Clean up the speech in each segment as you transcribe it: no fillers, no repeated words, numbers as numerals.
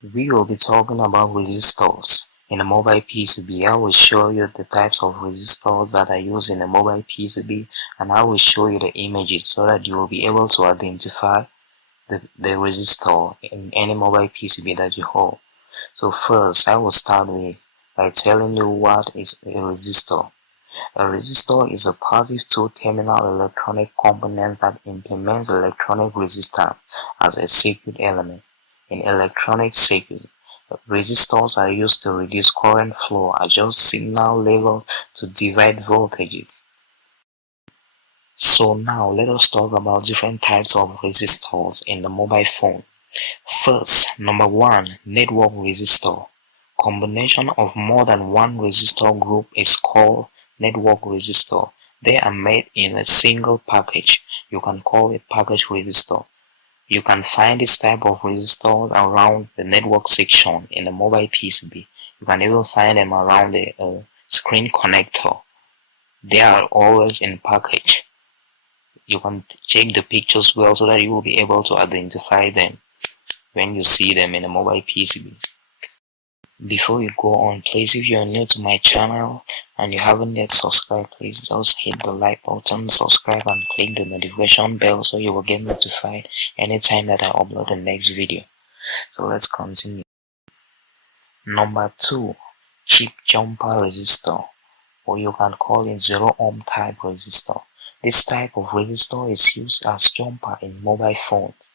We will be talking about resistors. In a mobile PCB, I will show you the types of resistors that are used in a mobile PCB, and I will show you the images so that you will be able to identify the resistor in any mobile PCB that you hold. So first, I will start by telling you what is a resistor. A resistor is a positive two-terminal electronic component that implements electronic resistance as a circuit element. In electronic circuits, resistors are used to reduce current flow, adjust signal levels to divide voltages. So now let us talk about different types of resistors in the mobile phone. First, number 1, network resistor. Combination of more than one resistor group is called network resistor. They are made in a single package. You can call it package resistor. You can find this type of resistors around the network section in the mobile PCB. You can even find them around the screen connector. They are always in package. You can check the pictures well so that you will be able to identify them when you see them in a mobile PCB. Before you go on, please, if you're new to my channel and you haven't yet subscribed, please just hit the like button, subscribe, and click the notification bell so you will get notified anytime that I upload the next video. So let's continue. Number 2, chip jumper resistor, or you can call it 0 ohm type resistor. This type of resistor is used as jumper in mobile phones.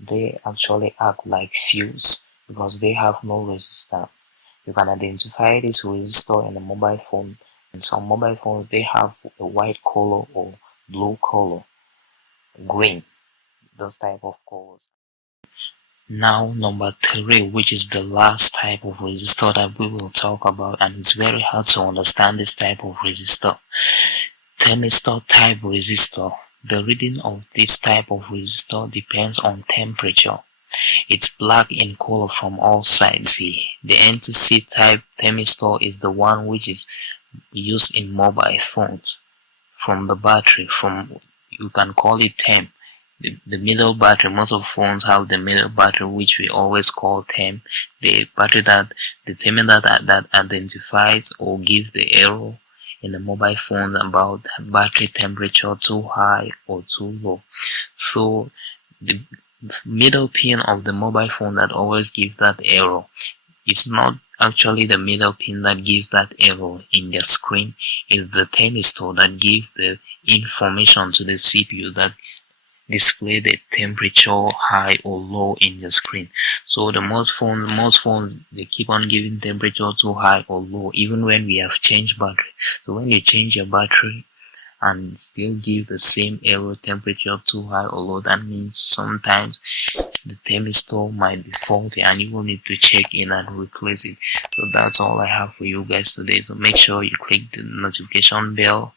They actually act like fuse because they have no resistance. You can identify this resistor in a mobile phone. In some mobile phones, they have a white color or blue color, green, those type of colors. Now number 3, which is the last type of resistor that we will talk about, and it's very hard to understand this type of resistor. Thermistor type resistor. The reading of this type of resistor depends on temperature. It's black in color from all sides. The NTC type thermistor is the one which is used in mobile phones. From the battery, you can call it temp. The middle battery, most of phones have the middle battery, which we always call temp. The battery the terminal that identifies or gives the error in the mobile phone about battery temperature too high or too low. So the middle pin of the mobile phone that always gives that error, it's not actually the middle pin that gives that error in the screen. It's the thermistor that gives the information to the CPU that display the temperature high or low in the screen. So most phones they keep on giving temperature too high or low even when we have changed battery. So when you change your battery and still give the same error, temperature too high or low, that means sometimes the thermistor might be faulty and you will need to check in and replace it. So that's all I have for you guys today. So make sure you click the notification bell